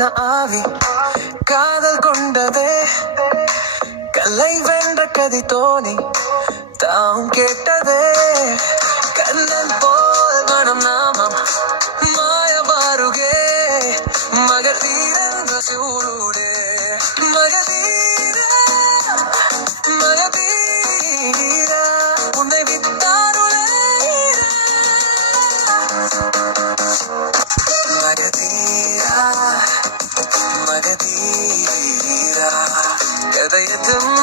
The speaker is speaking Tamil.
வந்த ஆவி காதல் கொண்டதே கல்லை வென்ற கதி தோணி தாம் கேட்டதே கண்ணன் போல் மனம் நாமம் மாய பாருகே மகதீரன் சூருடே மகதீர மகதீர உன்னை வித்தாருளே மகதீரா மகதீரா கதையதும்